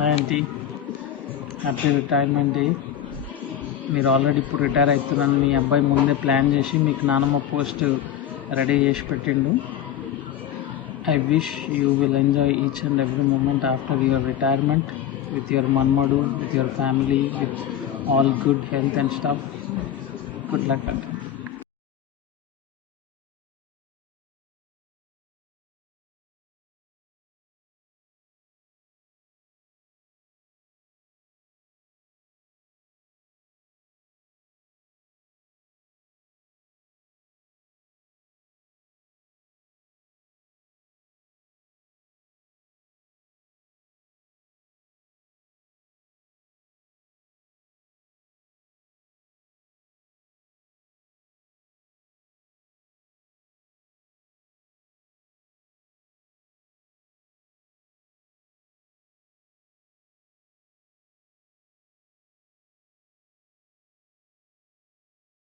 Aunty, happy retirement day. మీరు ఆల్రెడీ ఇప్పుడు రిటైర్ అవుతున్నాను మీ అబ్బాయి ముందే ప్లాన్ చేసి మీకు నానమ్మ పోస్ట్ రెడీ చేసి పెట్టిండు. I wish you will enjoy each and every moment after your retirement with your manmadu, with your family, with all good health and stuff. Good luck.